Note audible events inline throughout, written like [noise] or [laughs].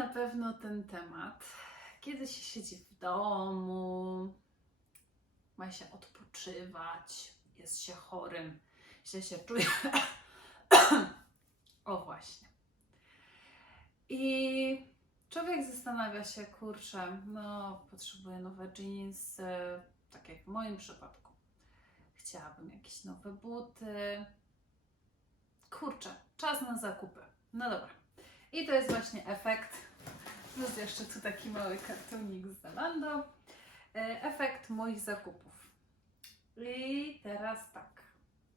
na pewno ten temat, kiedy się siedzi w domu, ma się odpoczywać, jest się chorym, źle się czuje. [coughs] o właśnie. I człowiek zastanawia się, kurczę, no potrzebuję nowe jeansy, tak jak w moim przypadku. Chciałabym jakieś nowe buty. Kurczę, czas na zakupy. No dobra. I to jest właśnie efekt. Plus jeszcze tu taki mały kartonik z Zalando. E, Efekt moich zakupów. I teraz tak.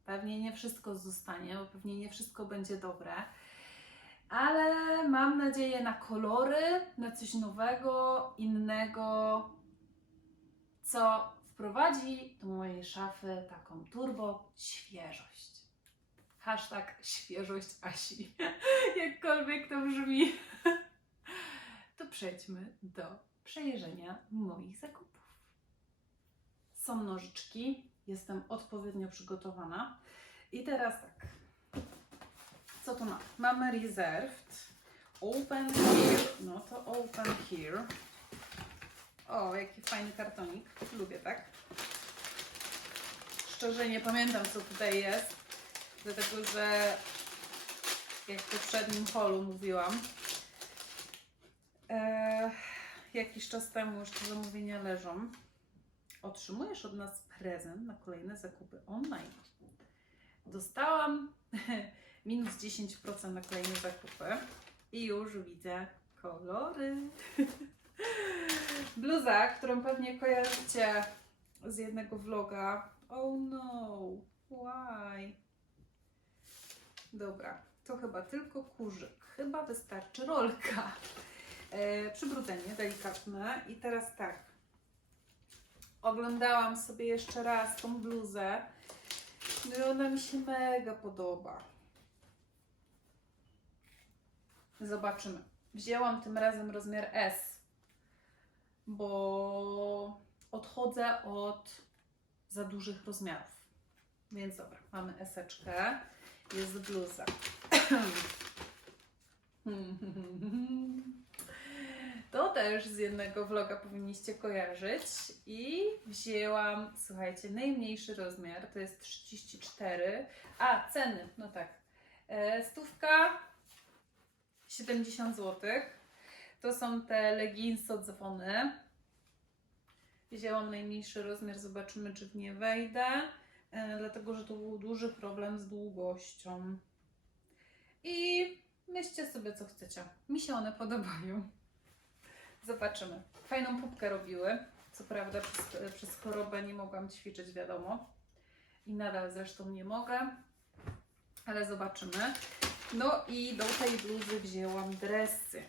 Pewnie nie wszystko zostanie, bo pewnie nie wszystko będzie dobre. Ale mam nadzieję na kolory, na coś nowego, innego, co wprowadzi do mojej szafy taką turbo świeżość. Hashtag świeżość Asi. [laughs] Jakkolwiek to brzmi. To przejdźmy do przejrzenia moich zakupów. Są nożyczki, jestem odpowiednio przygotowana. I teraz tak. Co tu mamy? Mamy reserved. Open here. No to open here. O, jaki fajny kartonik. Lubię, tak? Szczerze nie pamiętam, co tutaj jest, dlatego że jak w poprzednim holu mówiłam, e, jakiś czas temu już te zamówienia leżą. Otrzymujesz od nas prezent na kolejne zakupy online. Dostałam [laughs] minus 10% na kolejne zakupy i już widzę kolory. [laughs] Bluza, którą pewnie kojarzycie z jednego vloga. Oh no, why? Dobra, to chyba tylko kurzyk. Chyba wystarczy rolka. E, przybrudzenie delikatne. I teraz tak. Oglądałam sobie jeszcze raz tą bluzę. No i ona mi się mega podoba. Zobaczymy. Wzięłam tym razem rozmiar S, bo odchodzę od za dużych rozmiarów. Więc dobra, mamy eseczkę, jest bluza. [clears throat] To też z jednego vloga powinniście kojarzyć. I wzięłam, słuchajcie, najmniejszy rozmiar, to jest 34. A, ceny, no tak. E, stówka 70 zł. To są te leginsy od Zafony. Wzięłam najmniejszy rozmiar, zobaczymy czy w nie wejdę, e, dlatego że to był duży problem z długością. I myślcie sobie co chcecie. Mi się one podobają. Zobaczymy. Fajną pupkę robiły. Co prawda przez, przez chorobę nie mogłam ćwiczyć, wiadomo. I nadal zresztą nie mogę. Ale zobaczymy. No i do tej bluzy wzięłam dresy.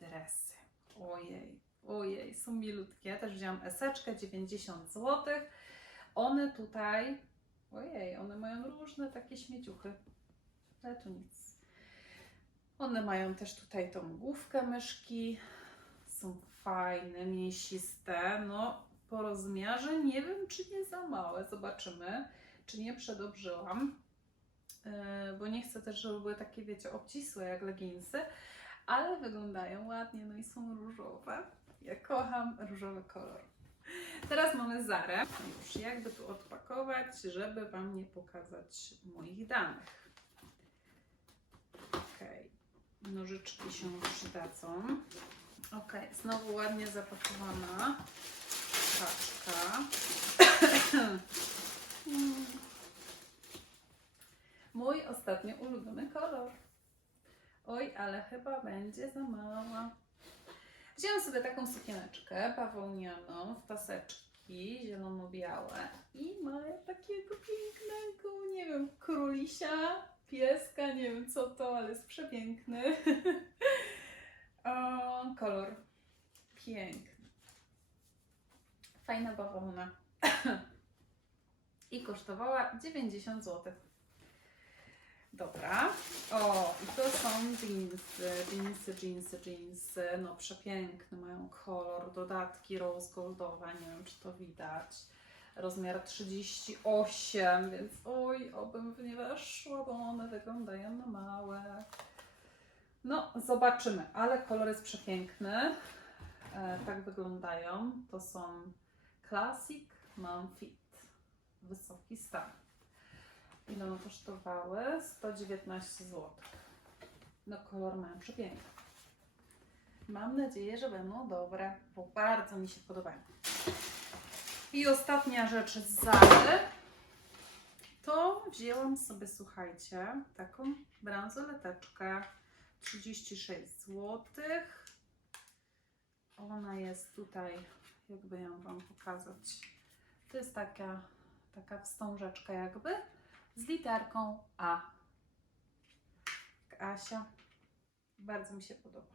Dresy. Ojej, ojej, są milutkie. Też wzięłam eseczkę, 90 zł. One tutaj, ojej, one mają różne takie śmieciuchy. Ale tu nic. One mają też tutaj tą główkę myszki. Są fajne, mięsiste. No, po rozmiarze nie wiem, czy nie za małe. Zobaczymy, czy nie przedobrzyłam. Yy, bo nie chcę też, żeby były takie, wiecie, obcisłe jak leginsy, ale wyglądają ładnie, no i są różowe. Ja kocham różowy kolor. Teraz mamy Zarę. Już jakby tu odpakować, żeby Wam nie pokazać moich danych. Nożyczki się przydadzą. Okej, znowu ładnie zapakowana paczka. [clears throat] Mój ostatnio ulubiony kolor. Oj, ale chyba będzie za mała. Wzięłam sobie taką sukieneczkę bawełnianą w paseczki zielono-białe i ma takiego pięknego, nie wiem, królisia, pieska, nie wiem co to, ale jest przepiękny. [laughs] o, kolor piękny. Fajna bawełna. I kosztowała 90 zł. Dobra. O, i to są jeansy, jeansy, jeansy, jeansy. No przepiękne, mają kolor, dodatki rose goldowe, nie wiem czy to widać. Rozmiar 38, więc oj, obym w nie weszła, bo one wyglądają na małe. No, zobaczymy, ale kolor jest przepiękny. E, tak wyglądają. To są Classic Mom Fit. Wysoki stan. Ile one kosztowały? 119 zł. No, kolor mają przepiękny. Mam nadzieję, że będą dobre, bo bardzo mi się podobają. I ostatnia rzecz z Zary. To wzięłam sobie, słuchajcie, taką bransoleteczkę 36 zł. Ona jest tutaj, jakby ją Wam pokazać. To jest taka, taka wstążeczka jakby z literką A. Tak, Asia. Bardzo mi się podoba.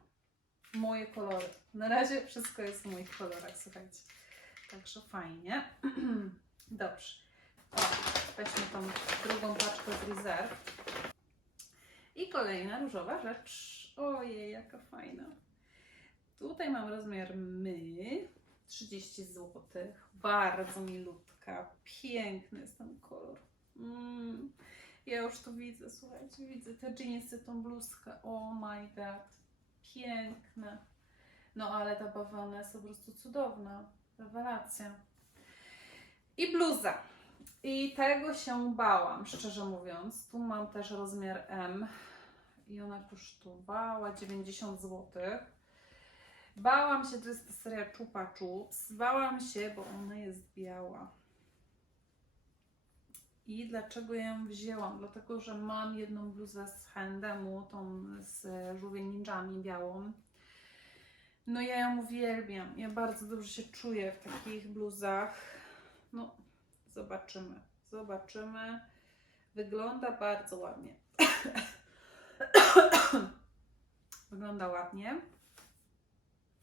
Moje kolory. Na razie wszystko jest w moich kolorach, słuchajcie. Także fajnie. [clears throat] Dobrze. O, weźmy tą drugą paczkę z rezerw. I kolejna różowa rzecz. Ojej, jaka fajna. Tutaj mam rozmiar my. 30 zł. Bardzo milutka. Piękny jest ten kolor. Mm. Ja już tu widzę, słuchajcie, widzę te jeansy, tą bluzkę. Oh my god. Piękne. No ale ta bawełna jest po prostu cudowna. Rewelacja. I bluza. I tego się bałam, szczerze mówiąc. Tu mam też rozmiar M i ona kosztowała 90 zł. Bałam się, to jest ta seria Chupa Chups. Bałam się, bo ona jest biała. I dlaczego ją wzięłam? Dlatego, że mam jedną bluzę z H&M-u, tą z żółwie ninjami białą. No ja ją uwielbiam. Ja bardzo dobrze się czuję w takich bluzach. No, zobaczymy. Zobaczymy. Wygląda bardzo ładnie. [coughs] Wygląda ładnie.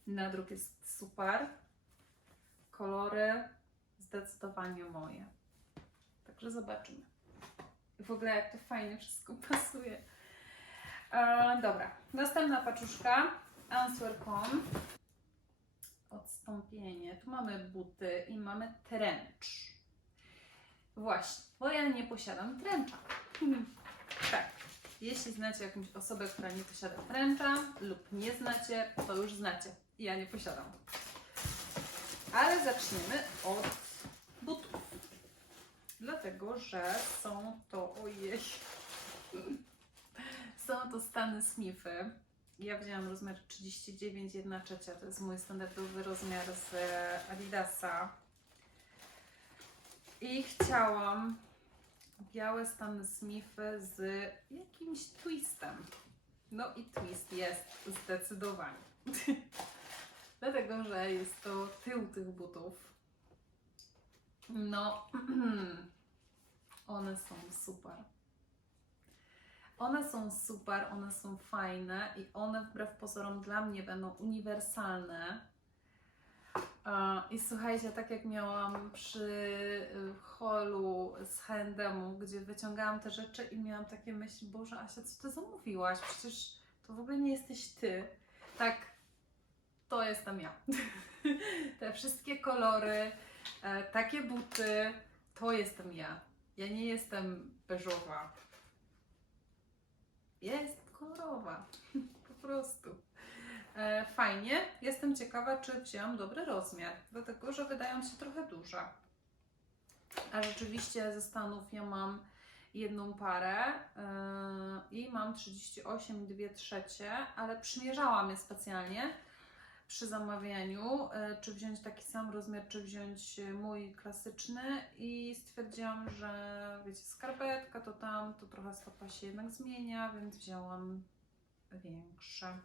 Nadruk jest super. Kolory zdecydowanie moje. Także zobaczymy. W ogóle jak to fajnie wszystko pasuje. E, dobra, następna paczuszka. Answer.com. Odstąpienie. Tu mamy buty i mamy trench. Właśnie, bo ja nie posiadam trencha. [laughs] tak. Jeśli znacie jakąś osobę, która nie posiada trencha lub nie znacie, to już znacie. Ja nie posiadam. Ale zaczniemy od butów. Dlatego, że są to, ojej, [laughs] są to Stany Smithy. Ja wzięłam rozmiar 39, 1 trzecia. To jest mój standardowy rozmiar z Adidasa. I chciałam białe Stany Smithy z jakimś twistem. No i twist jest zdecydowanie. [laughs] Dlatego, że jest to tył tych butów. No, [clears throat] one są super. One są super, one są fajne i one wbrew pozorom dla mnie będą uniwersalne. E, I słuchajcie, tak jak miałam przy y, holu z H&M-u, gdzie wyciągałam te rzeczy i miałam takie myśli, Boże Asia, co Ty zamówiłaś? Przecież to w ogóle nie jesteś Ty. Tak, to jestem ja. [laughs] te wszystkie kolory, e, takie buty, to jestem ja. Ja nie jestem beżowa. Jest kolorowa. [laughs] po prostu. E, fajnie. Jestem ciekawa, czy wzięłam dobry rozmiar, dlatego że wydają się trochę duże. A rzeczywiście ze Stanów ja mam jedną parę yy, i mam 38 2 trzecie, ale przymierzałam je specjalnie przy zamawianiu, yy, czy wziąć taki sam rozmiar, czy wziąć mój klasyczny i stwierdziłam, że wiecie, skarpetka to tam, to trochę stopa się jednak zmienia, więc wzięłam większe.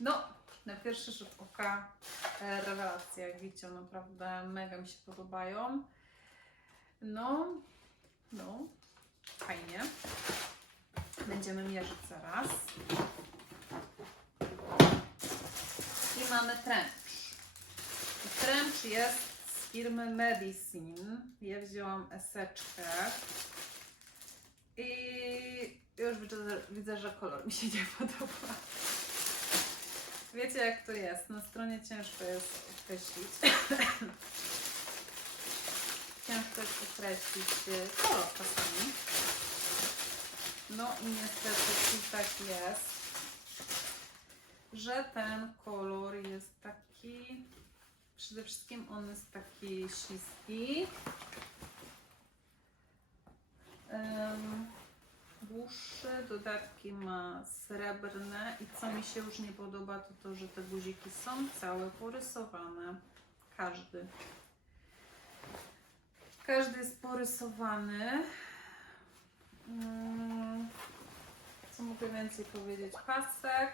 No, na pierwszy rzut oka e, rewelacja, jak widzicie, naprawdę mega mi się podobają. No, no, fajnie. Będziemy mierzyć zaraz. I mamy trench. I trench jest z firmy Medicine. Ja wzięłam eseczkę. I już widzę, że kolor mi się [laughs] nie podoba. Wiecie jak to jest, na stronie ciężko jest określić. [coughs] ciężko jest określić e, kolor czasami. No i niestety tak jest. Że ten kolor jest taki. Przede wszystkim on jest taki śliski. Ym, dłuższy, dodatki ma srebrne i co mi się już nie podoba to to, że te guziki są całe porysowane. Każdy. Każdy jest porysowany. Mm, Co mogę więcej powiedzieć? Pasek.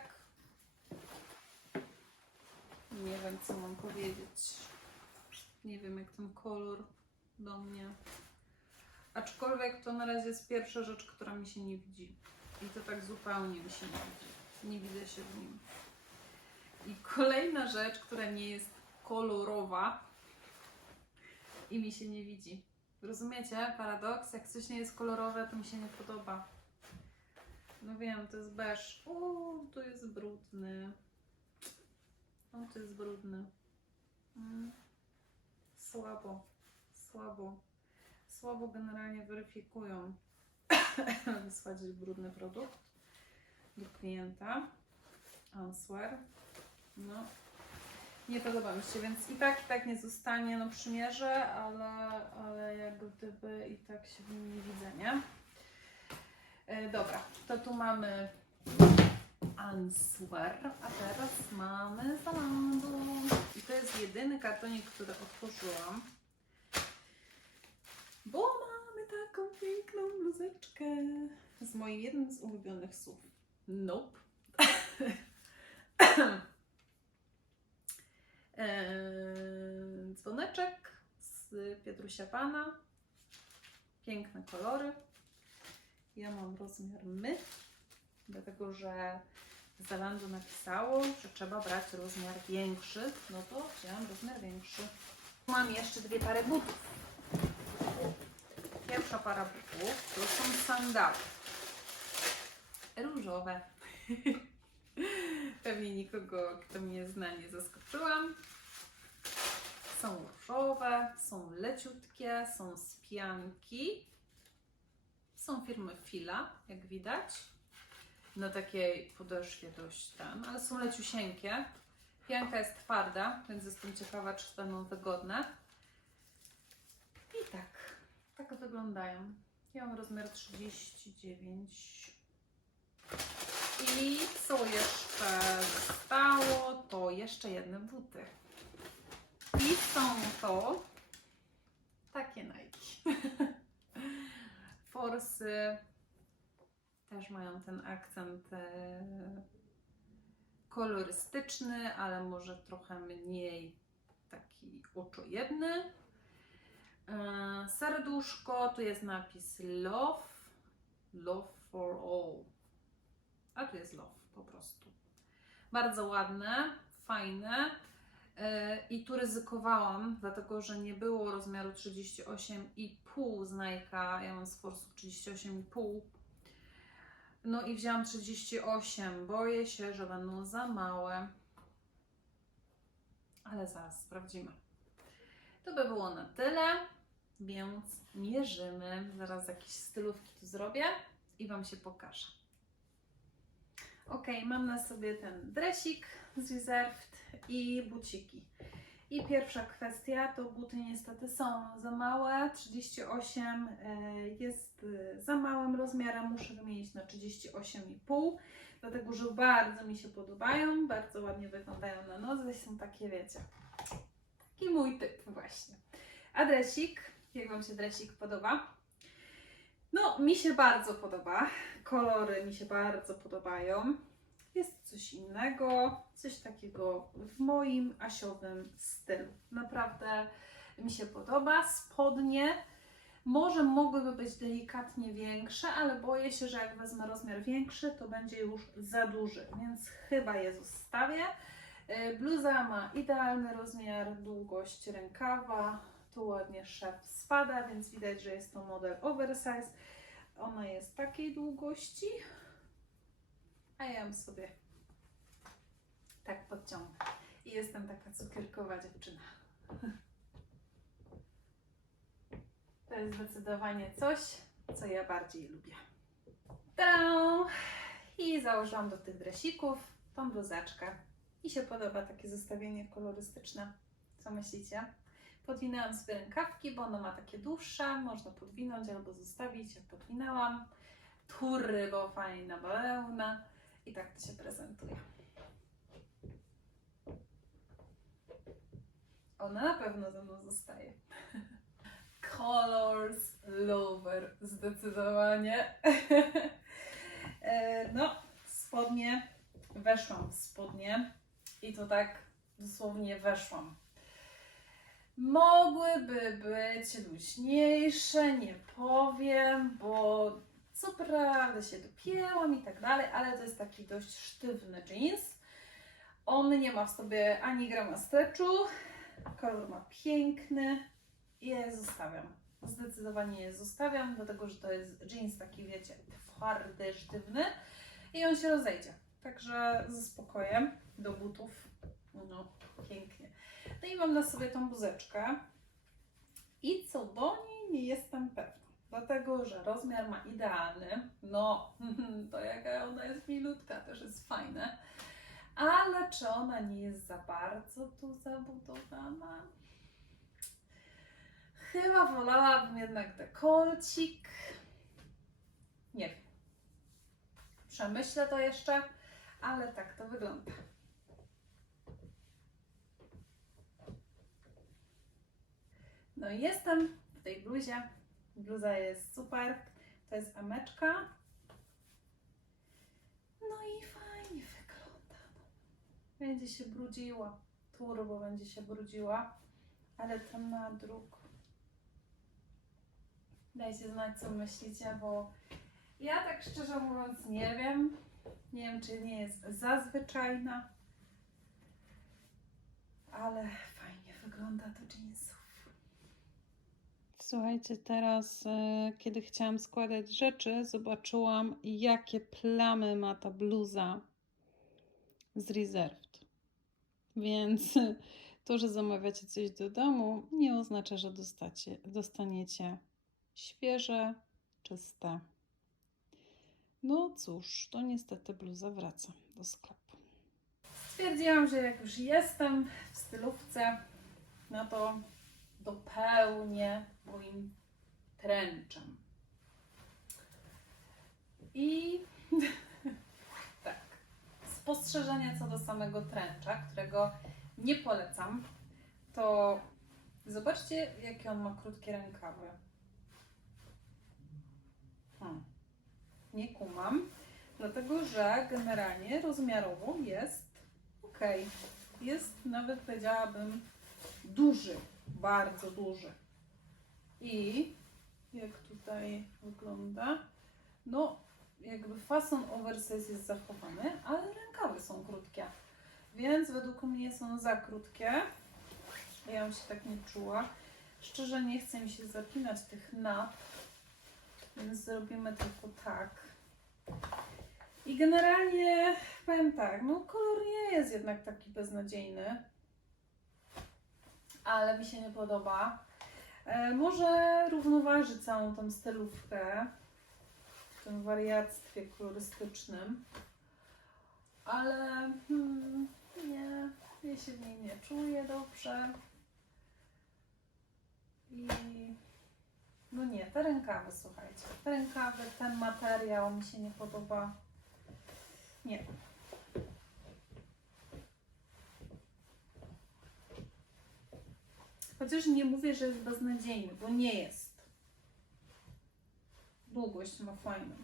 Nie wiem, co mam powiedzieć. Nie wiem, jak ten kolor do mnie. Aczkolwiek to na razie jest pierwsza rzecz, która mi się nie widzi. I to tak zupełnie mi się nie widzi. Nie widzę się w nim. I kolejna rzecz, która nie jest kolorowa i mi się nie widzi. Rozumiecie paradoks? Jak coś nie jest kolorowe, to mi się nie podoba. No wiem, to jest beż. O, to jest brudny. O, to jest brudny. Mm. Słabo, słabo. Słabo generalnie weryfikują [coughs] wysłać brudny produkt do klienta. Answer. No, nie podoba mi się, więc i tak, i tak nie zostanie, no przymierzę, ale, ale jak gdyby i tak się w nim nie widzę, nie? E, dobra, to tu mamy Answer, a teraz mamy Zalando. I to jest jedyny kartonik, który otworzyłam. Bo mamy taką piękną bluzeczkę z moim jednym z ulubionych słów. Nope. [coughs] Dzwoneczek z Pietrusia Pana. Piękne kolory. Ja mam rozmiar my, dlatego że Zalando napisało, że trzeba brać rozmiar większy. No to wzięłam rozmiar większy. Mam jeszcze dwie pary butów. Pierwsza para butów to są sandały. Różowe. [laughs] Pewnie nikogo, kto mnie zna, nie zaskoczyłam. Są różowe, są leciutkie, są z pianki. Są firmy Fila, jak widać. Na takiej podeszwie dość tam, ale są leciusieńkie. Pianka jest twarda, więc jestem ciekawa, czy będą wygodne. I tak, tak wyglądają. Ja mam rozmiar 39. I co jeszcze zostało, to jeszcze jedne buty. I są to takie Nike. [laughs] Forsy też mają ten akcent e, kolorystyczny, ale może trochę mniej taki oczojebny. E, Serduszko, tu jest napis Love, Love for All. A tu jest Love po prostu. Bardzo ładne, fajne. E, I tu ryzykowałam, dlatego że nie było rozmiaru 38,5 z Nike'a. Ja mam z Forsu 38,5. No i wzięłam 38. Boję się, że będą za małe. Ale zaraz sprawdzimy. To by było na tyle, więc mierzymy. Zaraz jakieś stylówki tu zrobię i Wam się pokażę. Ok, mam na sobie ten dresik z Reserved i buciki. I pierwsza kwestia to buty niestety są za małe. 38 e, jest e, za małym rozmiarem, muszę wymienić na 38,5, dlatego że bardzo mi się podobają, bardzo ładnie wyglądają na nodze, są takie wiecie. Taki mój typ właśnie. A dresik, jak Wam się dresik podoba? No, mi się bardzo podoba. Kolory mi się bardzo podobają. Jest coś innego, coś takiego w moim asiowym stylu. Naprawdę mi się podoba. Spodnie może mogłyby być delikatnie większe, ale boję się, że jak wezmę rozmiar większy, to będzie już za duży, więc chyba je zostawię. E, Bluza ma idealny rozmiar, długość rękawa. Tu ładnie szef spada, więc widać, że jest to model oversize. Ona jest takiej długości, a ja ją sobie tak podciągnę. I jestem taka cukierkowa dziewczyna. [laughs] To jest zdecydowanie coś, co ja bardziej lubię. Ta! I założyłam do tych dresików tą bluzeczkę i się podoba takie zestawienie kolorystyczne. Co myślicie? Podwinęłam sobie rękawki, bo ona ma takie dłuższe, można podwinąć albo zostawić. Ja podwinęłam. Turbo fajna bawełna i tak to się prezentuje. Ona na pewno ze mną zostaje. [laughs] Colors Lover, zdecydowanie. [laughs] E, no, spodnie, weszłam w spodnie i to tak dosłownie weszłam. Mogłyby być luźniejsze, nie powiem, bo co prawda się dopięłam i tak dalej, ale to jest taki dość sztywny jeans. On nie ma w sobie ani grama stretchu, kolor ma piękny i ja je zostawiam. Zdecydowanie je zostawiam, dlatego że to jest jeans taki, wiecie, twardy, sztywny i on się rozejdzie. Także ze spokojem do butów. No, pięknie. No i mam na sobie tą buzeczkę. I co do niej nie jestem pewna. Dlatego, że rozmiar ma idealny. No, [laughs] to jaka ona jest milutka, też jest fajne. Ale czy ona nie jest za bardzo tu zabudowana? Chyba wolałabym jednak dekolcik. Nie wiem. Przemyślę to jeszcze, ale tak to wygląda. No i jestem w tej bluzie. Bluza jest super. To jest ameczka. No i fajnie wygląda. Będzie się brudziła. Turbo będzie się brudziła. Ale ten nadruk. Dajcie znać, co myślicie, bo ja tak szczerze mówiąc nie wiem. Nie wiem, czy nie jest zazwyczajna. Ale fajnie wygląda to jeansów. Słuchajcie, teraz, e, kiedy chciałam składać rzeczy, zobaczyłam, jakie plamy ma ta bluza z Reserved. Więc [laughs] to, że zamawiacie coś do domu, nie oznacza, że dostacie, dostaniecie świeże, czyste. No cóż, to niestety bluza wraca do sklepu. Stwierdziłam, że jak już jestem w stylówce, no to dopełnię moim tręczem. I [laughs] tak, spostrzeżenie co do samego tręcza, którego nie polecam, to zobaczcie, jakie on ma krótkie rękawy. Hmm. Nie kumam, dlatego że generalnie rozmiarowo jest ok. Jest nawet powiedziałabym duży, bardzo duży. I jak tutaj wygląda, no jakby fason oversize jest zachowany, ale rękawy są krótkie. Więc według mnie są za krótkie. Ja bym się tak nie czuła. Szczerze nie chcę mi się zapinać tych nap, więc zrobimy tylko tak. I generalnie powiem tak, no kolor nie jest jednak taki beznadziejny, ale mi się nie podoba. E, może równoważy całą tą stylówkę w tym wariactwie kolorystycznym, ale hmm, nie, ja się w niej nie czuję dobrze. I no nie, te rękawy, słuchajcie, te rękawy, ten materiał mi się nie podoba. Nie. Chociaż nie mówię, że jest beznadziejny, bo nie jest. Długość ma fajną.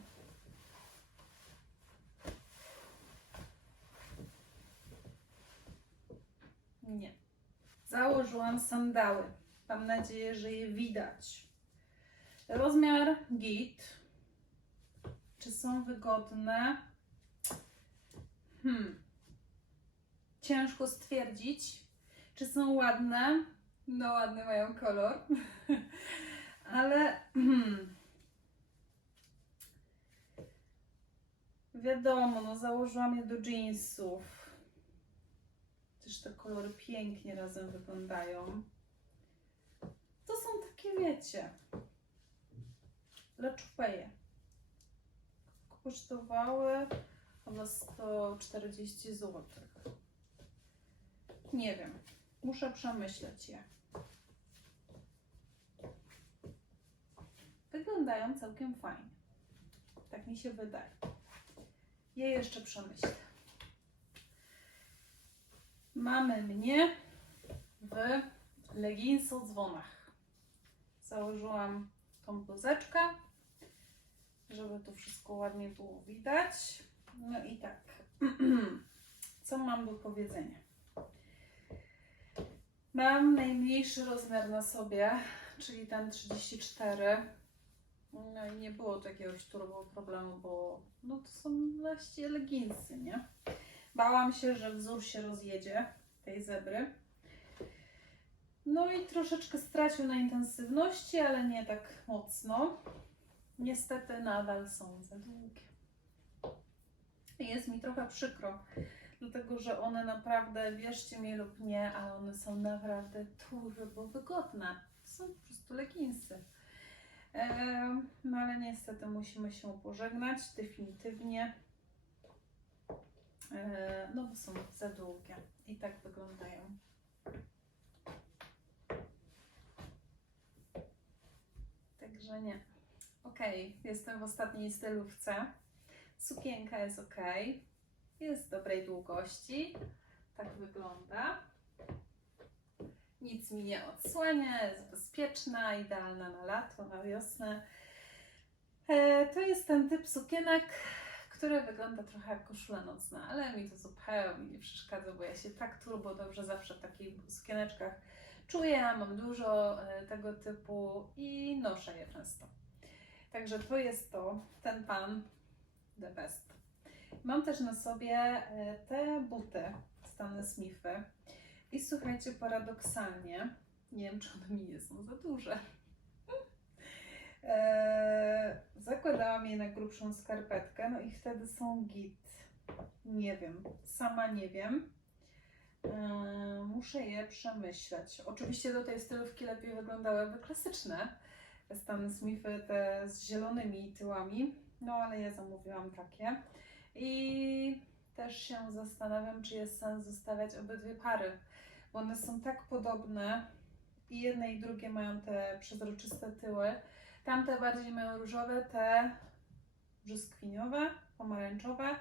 Nie. Założyłam sandały. Mam nadzieję, że je widać. Rozmiar git. Czy są wygodne? Hmm. Ciężko stwierdzić. Czy są ładne? No, ładny mają kolor. [laughs] Ale hmm. wiadomo, no założyłam je do jeansów. Też te kolory pięknie razem wyglądają. To są takie, wiecie, leczupeje. Kosztowały Chyba 140 zł. Nie wiem. Muszę przemyśleć je. Wyglądają całkiem fajnie. Tak mi się wydaje. Je jeszcze przemyślę. Mamy mnie w leginsu dzwonach. Założyłam tą bluzeczkę, żeby to wszystko ładnie było widać. No i tak, [clears throat] co mam do powiedzenia? Mam najmniejszy rozmiar na sobie, czyli ten 34. No i nie było to jakiegoś turbo problemu, bo no to są właśnie leginsy, nie? Bałam się, że wzór się rozjedzie tej zebry. No i troszeczkę stracił na intensywności, ale nie tak mocno. Niestety nadal są za długie. Jest mi trochę przykro, dlatego że one naprawdę, wierzcie mi lub nie, ale one są naprawdę turbo wygodne. Są po prostu leginsy. No ale niestety musimy się pożegnać definitywnie. E, No bo są za długie i tak wyglądają. Także nie. Okej, jestem w ostatniej stylówce. Sukienka jest ok. Jest dobrej długości. Tak wygląda. Nic mi nie odsłania, jest bezpieczna, idealna na lato, na wiosnę. E, to jest ten typ sukienek, który wygląda trochę jak koszula nocna, ale mi to zupełnie nie przeszkadza, bo ja się tak turbo dobrze zawsze w takich sukieneczkach czuję, mam dużo e, tego typu i noszę je często. Także to jest to, ten pan, the best. Mam też na sobie e, te buty Stany Smithy i słuchajcie, paradoksalnie, nie wiem czy one mi nie są za duże. Eee, zakładałam je na grubszą skarpetkę, no i wtedy są git. Nie wiem, sama nie wiem. Eee, muszę je przemyśleć. Oczywiście do tej stylówki lepiej wyglądałyby klasyczne Stany Smithy, te z zielonymi tyłami, no ale ja zamówiłam takie. I też się zastanawiam, czy jest sens zostawiać obydwie pary, bo one są tak podobne i jedne i drugie mają te przezroczyste tyły. Tamte bardziej mają różowe, te brzoskwiniowe, pomarańczowe.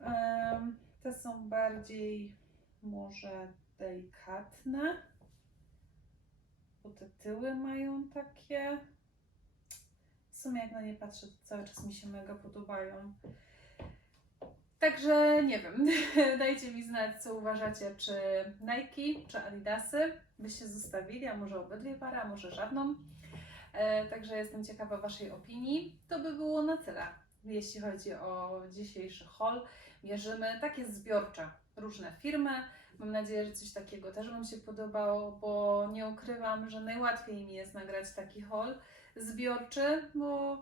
Em, te są bardziej może delikatne, bo te tyły mają takie. W sumie jak na nie patrzę, to cały czas mi się mega podobają. Także nie wiem, [laughs] dajcie mi znać, co uważacie, czy Nike, czy Adidasy byście zostawili, a może obydwie pary, a może żadną. E, także jestem ciekawa Waszej opinii. To by było na tyle, jeśli chodzi o dzisiejszy haul. Mierzymy, tak jest zbiorcza, różne firmy. Mam nadzieję, że coś takiego też Wam się podobało, bo nie ukrywam, że najłatwiej mi jest nagrać taki haul zbiorczy, bo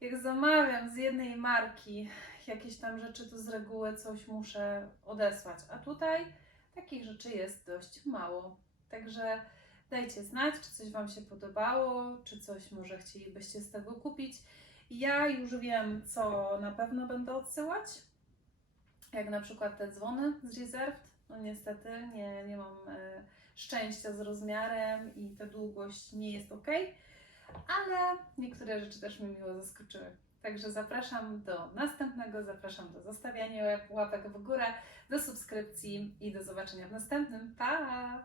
jak zamawiam z jednej marki jakieś tam rzeczy, to z reguły coś muszę odesłać. A tutaj takich rzeczy jest dość mało. Także dajcie znać, czy coś Wam się podobało, czy coś może chcielibyście z tego kupić. Ja już wiem, co na pewno będę odsyłać. Jak na przykład te dzwony z Reserved. No niestety nie, nie mam e, szczęścia z rozmiarem i ta długość nie jest ok, ale niektóre rzeczy też mnie miło zaskoczyły. Także zapraszam do następnego, zapraszam do zostawiania łap- łapek w górę, do subskrypcji i do zobaczenia w następnym. Pa!